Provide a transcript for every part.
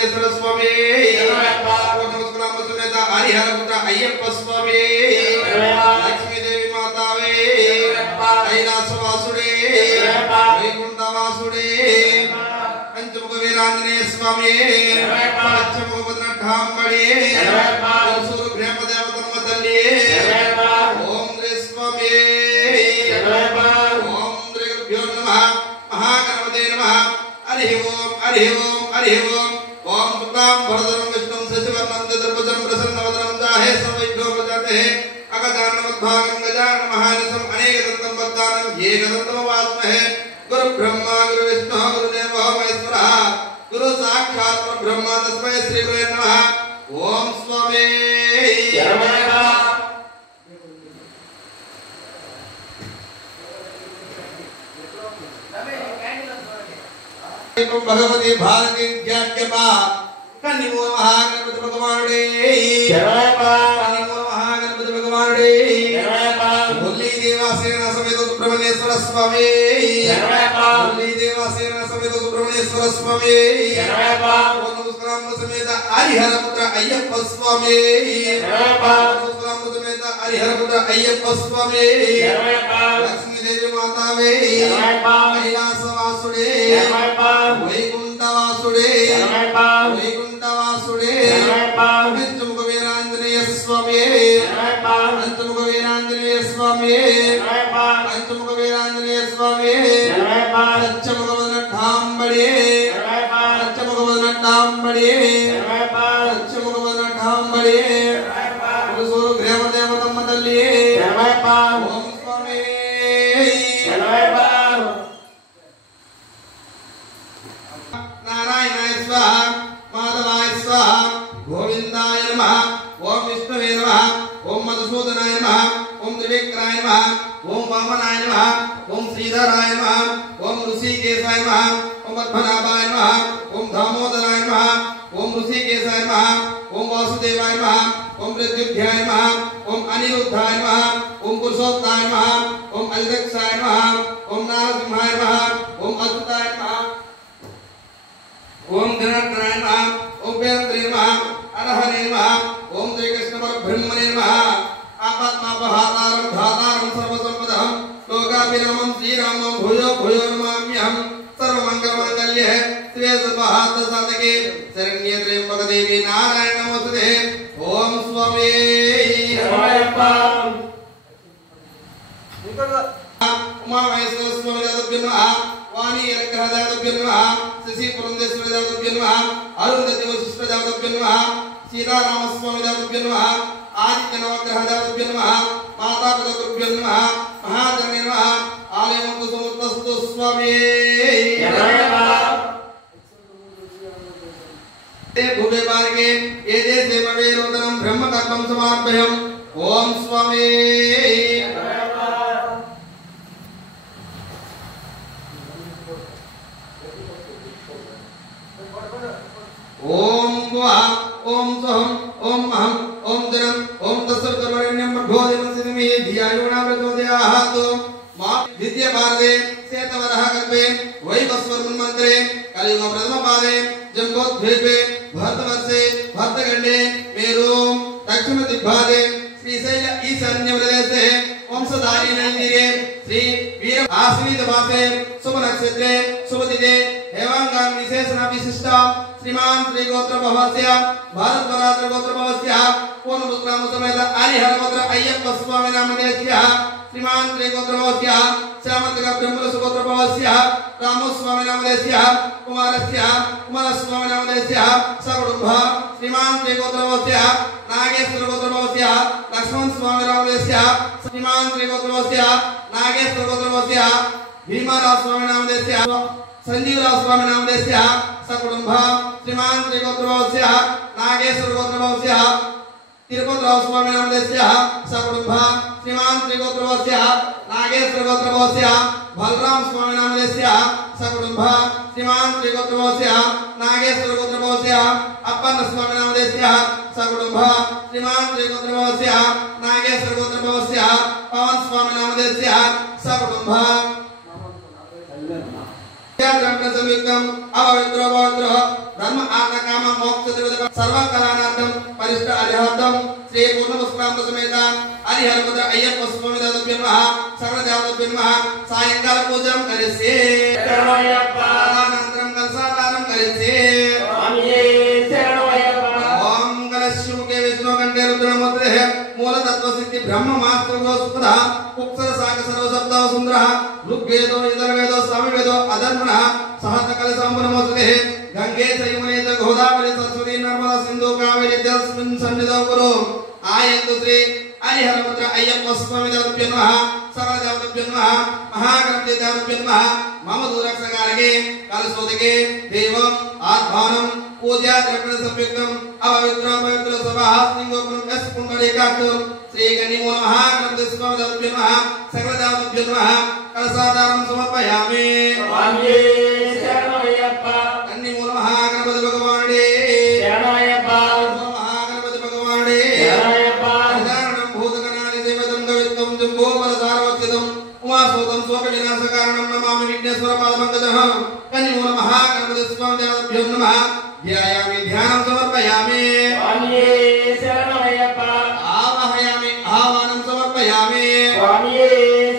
సుబ్రహ్మణ్యేశ్వర స్వామి నమస్కారం సಮೇత హరిహరపుత్ర అయ్యప్ప స్వామి లక్ష్మీదేవి మాతావే కైలాసవాసుడే వైకుంఠవాసుడే పంచముఖ వీరాంజనేయ స్వామి పంచముఖాంబడి సూర్య బ్రహ్మదేవతమ్మ తల్లి ఓం శ్రీ స్వామి ఓం శ్రీ గురుభ్యో నమః మహాగణపతే నమః హరి ఓం హరి ఓం హరి ఓం ఓం శుక్లాం వరదరం విష్ణుం శశివర్ణం చతుర్భుజం ప్రసన్నవదనం ఛాయే సర్వైష్ణవపదాతే అగజాననమద్భాగం గజానన మహానిశం అనేకదంతం వద్దానం ఏకదంతమవాస్మహే గురు బ్రహ్మ గురు విష్ణు గురుదేవో మహేశ్వరః గురు సాక్షాత్ పరబ్రహ్మ తస్మై శ్రీ గురవే నమః ఓం స్వామి भगवती भारती ख्यात्यपा कन्निमो महागणपति भगवानुडे कन्निमो महागणपति भगवानुडे मुरली देवासेना समेत सुब्रह्मण्येश्वर स्वामी मुरली देवासेना समेत सुब्रह्मण्येश्वर स्वामी नमस्काరం समेत हरिहरपुत्र अय्यप्प स्वामी नमस्काరం समेत हरिहरपुत्र अय्यप्प स्वामी लक्ष्मी देवी मातावे कैलासवासुडे వైకుంఠవాసుడే వైకుంఠవాసుడే పంచముఖ వీరాంజనేయ స్వామి పంచముఖ వీరాంజనేయ స్వామి పంచముఖ వీరాంజనేయ స్వామి సత్యముఖవనఠాంబడి సత్యముఖవనఠాంబడి సత్యముఖవనఠాంబడి సూరు గ్రామదేవతమ్మ తల్లి ఓం స్వామి नारायणाय स्वाहा माधवाय स्वाहा गोविंदाय नमः ओम विष्णवे नमः ओम मधुसूदनाय नमः ओम त्रिविक्रमाय नमः ओम वामनाय नमः ओम श्रीधराय नमः ओम ऋषिकेशाय नमः ओम पद्मनाभाय नमः ओम दामोदराय नमः ओम ऋषिकेशाय नमः ओम वासुदेवाय नमः ओम प्रद्युम्नाय नमः ओम अनिरुद्धाय नमः ओम पुरुषोत्ताय नमः ओम अल्दक्षाय नमः ओम नारसिंहाय नमः ओम अच्युताय नमः ओम धनत्राय नमः ओम वेदांत्रे नमः अरहरे नमः ओम श्री कृष्ण परब्रह्मणे नमः आपात्मापहातारं धातारं सर्वसंपदं लोकाभिरामं श्रीरामं भूयो भूयो नमाम्यहं सर्वमंगलमांगल्ये शिवे सर्वार्थसाधके शरण्ये त्र्यंबके देवी नारायण नमोस्तुते ओम स्वामी उमा महेश्वर स्वामी दातभ्यो नमः वाणी अलंकार दातभ्यो नमः शशि पुरंदेश्वर दातभ्यो नमः अरुंधति वशिष्ठ दातभ्यो नमः सीताराम स्वामी दातभ्यो नमः आदित्य नवग्रह दातभ्यो नमः माता पिता गुरुभ्यो नमः महाजने नमः आलयमन्तु समुत्तस्तु स्वामी ते भुवे मार्गे ये देशे भवेरोदनं ब्रह्म कर्मं समार्पयम् ओम स्वामी ओम वः ओम स्वहं ओम अहं ओम जनं ओम तत्सवितुर्वरेण्यं भर्गो देवस्य धीमहि धिया यो न प्रचोदयात् मा द्वितीय भारते श्वेतवरः कल्पे वैवस्वतमन्त्रे कलियुग प्रथम पादे जम्बोद्वीपे भरतवर्षे भरतखण्डे मेरु दक्षिण दिग्भागे श्रीशैल ईशान्य प्रदेशे वंशधारी नदीतीरे श्री वीर आश्वित मासे शुभ नक्षत्रे शुभ तिथे एवंगान विशेषण विशिष्ट श्रीमान श्री गोत्र भवस्य भारत वरात्र गोत्र भवस्य पूर्ण पुत्रम समेत हरिहरपुत्र अय्यप्प स्वामी नामधेयस्य श्रीमान श्री गोत्र भवस्य श्यामन्तक ब्रह्मण सुगोत्र भवस्य रामो स्वामी नामधेयस्य कुमारस्य कुमार स्वामी नामधेयस्य सकुटुंब श्रीमान श्री गोत्र भवस्य नागेश्वर गोत्र भवस्य लक्ष्मण स्वामी नामधेयस्य श्रीमान श्री गोत्र भवस्य नागेश्वर गोत्र भवस्य भीमराव स्वामी नामधेयस्य संजीवराव स्वामी नामधेयस्य सकुटुंब श्रीमान श्री गोत्र भवस्य नागेश्वर गोत्र भवस्य तिरुपतिराव स्वामी नामधेयस्य सकुटुंब श्रीमान श्री गोत्र भवस्य नागेश्वर गोत्र भवस्य बलराम स्वामी नामधेयस्य सकुटुंब श्रीमान श्री गोत्र भवस्य नागेश्वर गोत्र भवस्य अप्पन्न स्वामी नामधेयस्य सकुटुंब श्रीमान श्री गोत्र भवस्य नागेश्वर गोत्र भवस्य पवन स्वामी नामधेयस्य सकुटुंब संयुक्तम अपवित्रो पवित्रो धर्म आत्म काम मोक्ष त्रिविध सर्व कलानार्थम परिष्ठ अरिहतम श्री पूर्ण पुष्पांब समेत हरिहरपुत्र अय्यप्प स्वामी दातव्यमः सकल देवताभ्यमः सायंकाल पूजन करिष्ये शरणमयप्प अनन्तरं कलशाधारणं करिष्ये स्वामिये शरणमयप्प ओम कलशमुखे विष्णु कंठे रुद्रमुद्रे मूल तत्व सिद्धि ब्रह्म मास्त्र गोस्पदा कुक्षर साग सर्व शब्द सुंदरः ऋग्वेदो यजुर्वेदो सामवेदो अधर्मणः सहस्र कलशाम्बरमोस्ते गंगे यमुने च गोदावरी सरस्वती नर्मदा सिंधु कावेरी जलस्मिन् सन्निधौ कुरु आयन्तु श्री हरिहरपुत्र अय्यप्प स्वामी दातव्यमः सकल देवताभ्यमः महागणपति दातव्यमः मम दूरक्षकारिके कलशोदके देवम् आत्मानं पूजा द्रव्य संयुक्तम अपवित्र पवित्र सभास्लिंगोपम यस पुंडरीकाक्षं श्री गणिमो महागणपति स्वामी दातव्यमः सकल देवताभ्यमः कलशाधारणं समर्पयामि स्वामी शरणमयप्प गणिमो महागणपति भगवाने शरणमयप्प महागणपति भगवाने शरणमयप्प शरणं भूतगणानि देवतं गवित्वं जम्बोबल सार्वच्यतं उमासोतं स्वविनाशकारणं नमामि विघ्नेश्वर पादपङ्कजः गणिमो महागणपति स्वामी दातव्यं नमः ध्यायामि ध्यानं समर्पयामि स्वामी शरणमयप्प आवाहयामि आह्वानं समर्पयामि स्वामी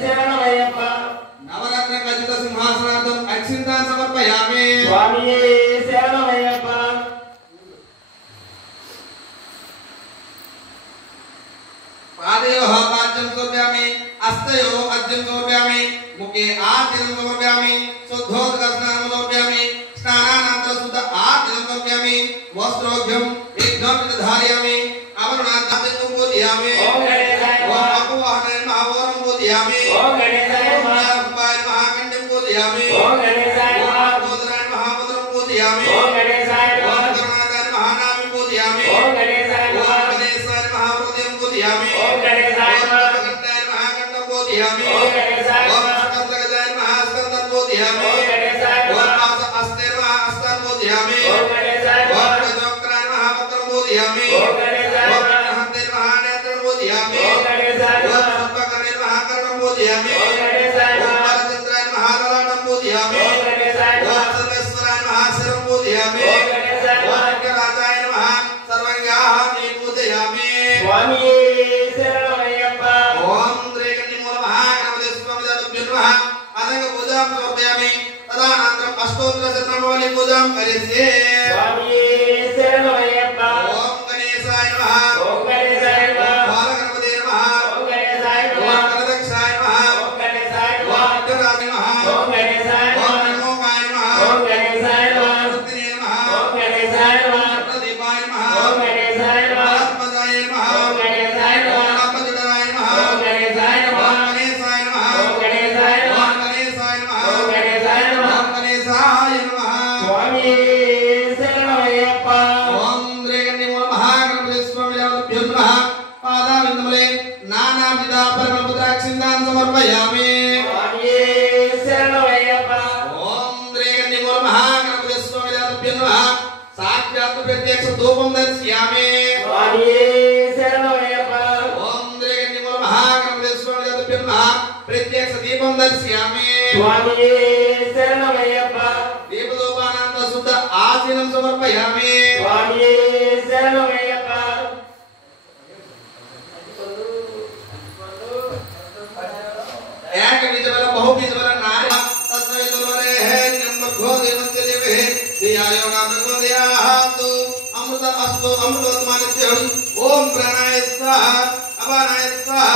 शरणमयप्प नवरत्न खचित सिंहासनार्थं अक्षिन्तान् समर्पयामि स्वामी शरणमयप्प पादयोः पाद्यं समर्पयामि हस्तयोः अर्घ्यं समर्पयामि मुखे आर्घ्यं समर्पयामि शुद्धोदकस्नानं समर्पयामि स्नानानन्तरं शुद्ध आर्घ्यं समर्पयामि वस्त्रोघ्यं विघ्नं धारयामि आवरणार्थं पूजयामि ओम अपवाहनेन महावरं पूजयामि ओम गणेशाय नमः महाकण्ठं पूजयामि ओम गणेशाय नमः बोधनाय महापुत्रं पूजयामि ओम गणेशाय नमः गणनाथाय महानामं पूजयामि ओम गणेशाय नमः गणेशाय महाहृदयं पूजयामि ओम गणेशाय नमः गणनाथाय महाकण्ठं पूजयामि ओम गणेशाय नमः स्कन्दगजाय महास्कन्दं पूजयामि ओम गणेशाय नमः अस्तेन महास्तं पूजयामि ओम गणेशाय नमः चक्राय महापुत्रं पूजयामि ओम गणेशाय नमः हस्तेन महानेत्रं पूजयामि ओम गणेशाय नमः सर्वकर्णेन महाकर्णं पूजयामि ओम गणेशाय नमः चन्द्राय महाललाटं पूजयामि ओम गणेशाय नमः सर्वेश्वराय महाशिरं पूजयामि ओम गणेशाय नमः राजाय नमः सर्वज्ञाः पूजयामि स्वामी शरणमयप्प ओम श्री गणिमो महागणपति स्वामी दातव्यमः अनंग पूजां समर्पयामि तदनन्तरं अष्टोत्तर शतनामावली पूजां करिष्ये स्वामी शरणमयप्प ओम गणेशाय नमः ओम गणेशाय नमः बालगणपते नमः ओम गणेशाय नमः गणदक्षाय नमः ओम गणेशाय नमः विघ्नराजाय नमः ओम गणेशाय नमः नमोकाय नमः ओम गणेशाय नमः रुद्राय नमः ओम गणेशाय नमः प्रदीपाय नमः ओम गणेशाय नमः आत्मजाय नमः ओम गणेशाय नमः अपजडाय नमः ओम गणेशाय नमः गणेशाय नमः ओम गणेशाय नमः गणेशाय नमः ओम गणेशाय नमः गणेशाय नमः स्वामी शरणमयप्प ओम श्री गणिमो महागणपति स्वामी दातव्यमः पादाविन्दमूले नानाविध परिमलपुत्राक्षिन्तान् समर्पयामि स्वामी शरणमयप्प ओम श्री गणिमो महागणपति स्वामी दातव्यमः साक्षात् प्रत्यक्ष धूपं दर्शयामि स्वामी शरणमयप्प ओम श्री गणिमो महागणपति स्वामी दातव्यमः प्रत्यक्ष दीपं दर्शयामि स्वामी शरणमयप्प दीपधूपानन्तरं शुद्ध आचमनं समर्पयामि स्वामी शरणमयप्प एक बीजबल बहु बीजबल नारी तस्मै दुर्वरे है निम्बो देवस्य देवे धियायो नाम भगवत्यास्तु अमृत अस्तु अमृतोत्मानित्यं ओम प्राणाय स्वाहा अपानाय स्वाहा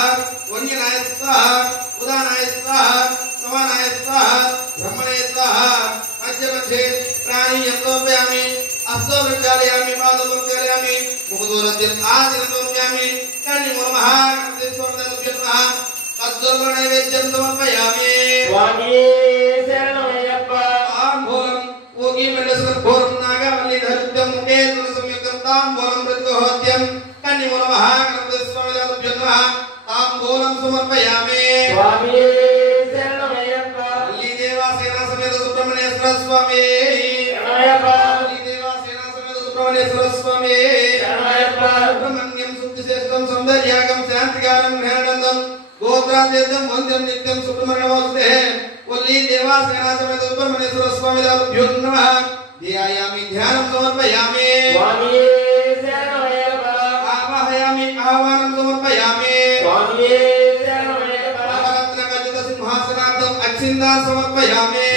वन्यनाय स्वाहा उदानाय स्वाहा समानाय स्वाहा ब्रह्मणे स्वाहा मध्यमध्ये प्राणियं समर्पयामि अस्तो प्रचालयामि पादं प्रचालयामि मुखदूरस्य आदिनं समर्पयामि गणिमो महागणपति स्वामी दातव्यमः नैवेद्यं समर्पयामि स्वामी शरणमयप्प ताम्बूलं ऊगीमण्डलसर्भोरं नागावल्लीधरुद्यं मुखे संयुक्तं ताम्बूलं प्रतिगोहोद्यं गणिमो महागणपति स्वामी दातव्यमः ताम्बूलं समर्पयामि स्वामी शरणमयप्प वल्लीदेवासेना समेत सुब्रह्मण्येश्वर स्वामी शरणमयप्प वल्लीदेवासेना समेत सुब्रह्मण्येश्वर स्वामी शरणमयप्प ब्रह्मण्यं शुद्धिश्रेष्ठं सौन्दर्यागं शान्तिकारं ज्ञानन्दं गोत्राद्यं वन्द्यं नित्यं सुब्रह्मण्यमोस्ते वल्ली देवासेना समेत सुब्रह्मण्येश्वर स्वामी देवभ्यो नमः ध्यायामि ध्यानं समर्पयामि स्वामी शरणमय्यप्पा आवाहयामि आह्वानं समर्पयामि स्वामी शरणमय्यप्पा नवरत्नखचित सिंहासनार्थम् अक्षिन्दान् समर्पयामि